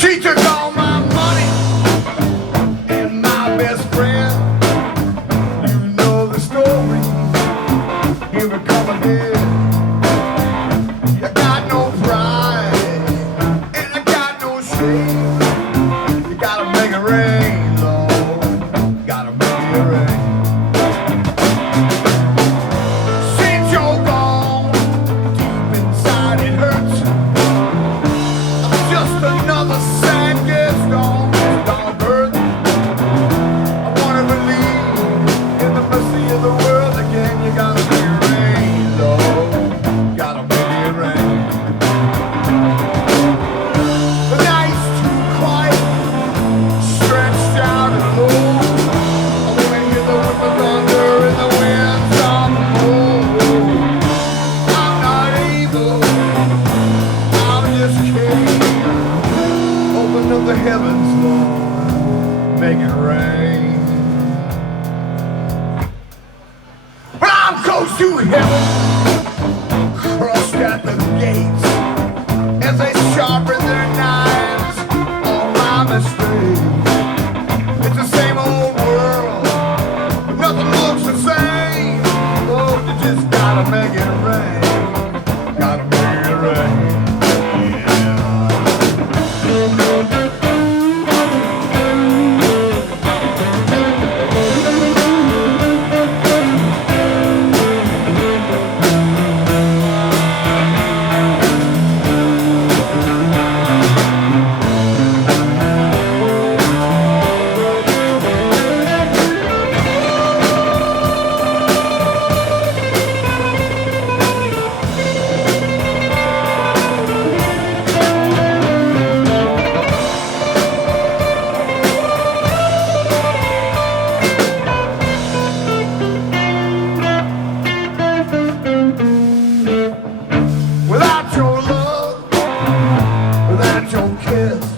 She took all my money and my best friend. You know the story. Here we come again. You got no pride and I got no shame. You gotta make it rain, Lord. Gotta make it rain. Since you're gone, deep inside it hurts. I'm just another sad guest on this dark earth. I wanna believe in the mercy of the world again. You gotta make it rain, Lord. Gotta make it rain. The night's too quiet, stretched out and low. I wanna hear the whip of thunder and the winds on the moon. I'm not able, I'm just kidding. Open up the heavens, Lord, make it rain. But I'm close to heaven, crushed at the gates as they sharpen their knives on my mistakes. It's the same old world, nothing looks the same. Oh, you just gotta make it rain. Gotta make it rain. Without your love, without your kiss,